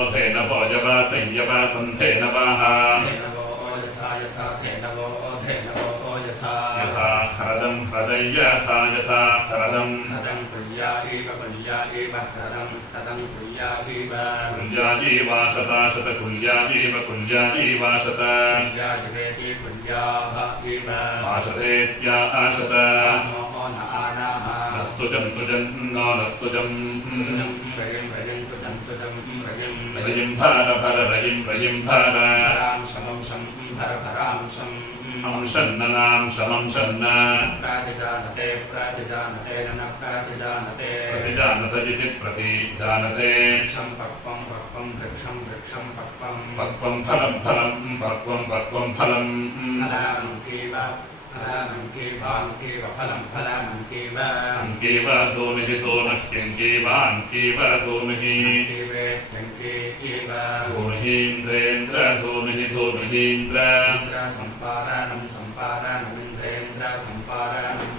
ओधेन वो यवासं यवासन्धेन वाहा यथा ह्रदं ह्रदं यथा यथा ह्रदं कुल्या एवाशत कुल्या एवाशत आशतेत्या आशत नस्तुजं तुजं नस्तुजं रयिं भार भर रयिं भार शन्ननां शमं शन्न प्रतिजानत इति प्रतिजानते पक्वं फलं पक्वं फलं अंकेव दोमिः अंकेव दोमिः धूमिहीन्द्रेन्द्र धूमिहीन्द्र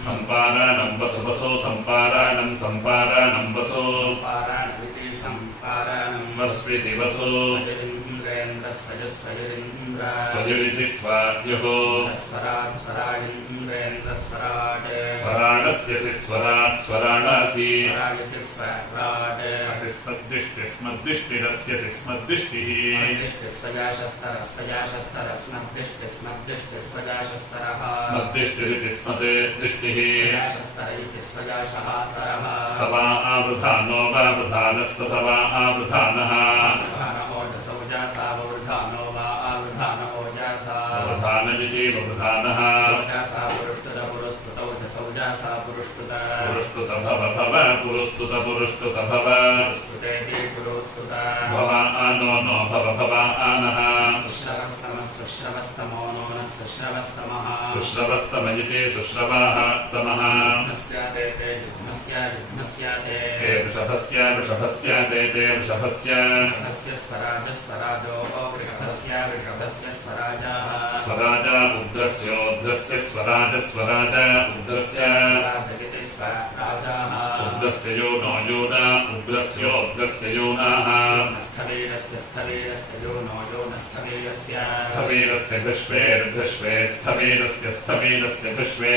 सम्पारणं वसु वसो सम्पारणं वसो वस्विति वसो स्वजरिति स्वाद्युः स्वराणस्य स्वराट् स्वराणासि स्मद्दिष्टिरस्य स्मद्दिष्टिः स्मद्दिष्टिरिति स्मद्दिष्टिः स वा आवृधानो वा वृधानः स वा आवृधानः वृधानमिति वृधानः पुरुष्टुत भव भव पुरुष्टुत भव भवानो नो भव भवानः सुश्रवस्तमयिते सुश्रवाः तमः ते वृषभस्य ते वृषभस्य स्वराजा उद्रस्य स्वराज उद्रस्य उद्रस्य यो नो योना उद्रस्य योनाः स्थवीरस्य घृष्वे स्थवीरस्य घृष्वे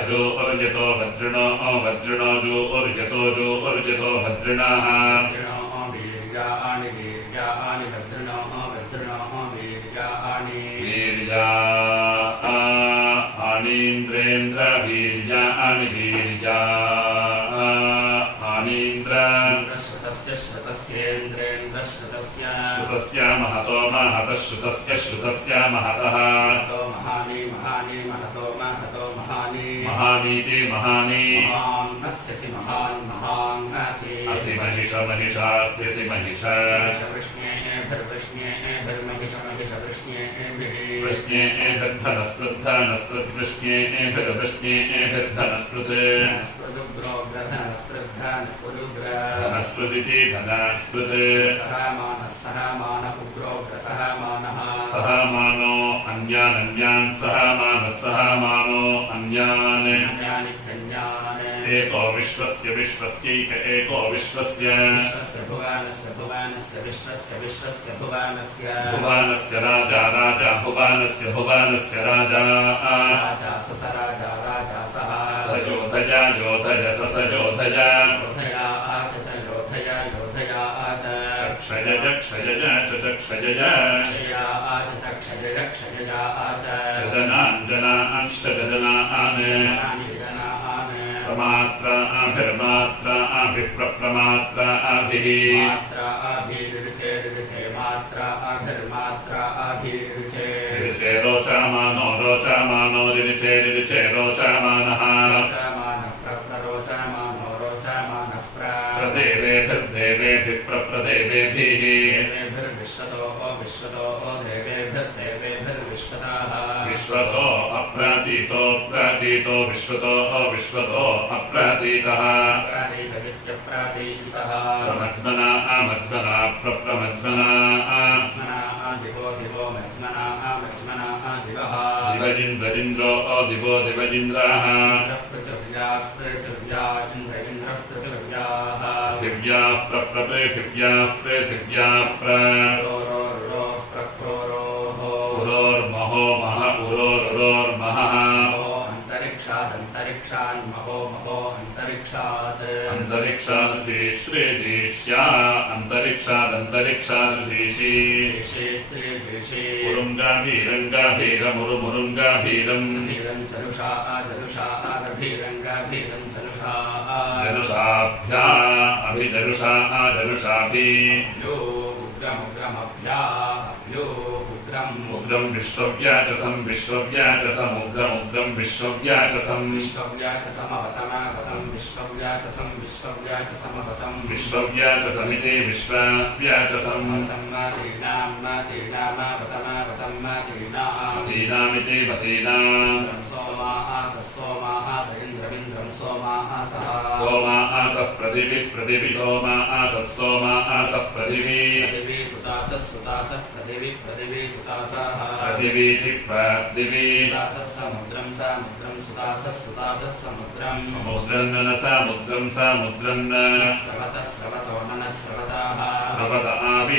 अजो अर्यतो वज्रणो जो अर्यतो वज्रणाः वीर्या आणीन्द्रेन्द्र वीर्या श्रुतस्य महतो महतः श्रुतस्य महतः महानीति महानी असि महिषास्यसि महिषा धनस्पृदिति धनस्पृत् सहमानो अन्यान् सहमानो अन्यान् एको विश्वस्यैक एको विश्वस्य भुवानस्य राजा भुवानस्य राजा स योधया सयोधया क्षयया रोचामानो रोचामानः प्रदेवेभिर्देवेभिः प्रदेवेभिः विश्वतो अप्रातीतो विश्वतो अप्रातीतः प्रमज्मना प्रप्रमज्मना दिवजिन्द्रो दिवजिन्द्राः पृथिव्याः पृथिव्याः पुरोर्महो मह उरोरुरोर्महः अन्तरिक्षादन्तरिक्षान्महो अन्तरिक्षात् अन्तरिक्षाद्देश्या अन्तरिक्षादन्तरिक्षाद्देशी मुरुङ्गाभीरङ्गाभीरमुरुमुरुङ्गाभीरम् जनुषा जनुषाभीरङ्गाभीरं जनुषा जनुषाभ्या अभिजनुषा जनुषाभि उग्रं विश्वव्याचसं उग्रमुग्रं विश्वव्याचसं विश्वव्याचसमिति विश्वव्याचसं मतीनामिति मतीनाम् सोमासः पृथिवी सोमासः पृथिवी पृथिवी सुतासः पृथिवीति पृथिवी समुद्रं सुतासः समुद्रं समुद्रं समुद्रं स्रवतो मनः स्रवताः स्रवत आभि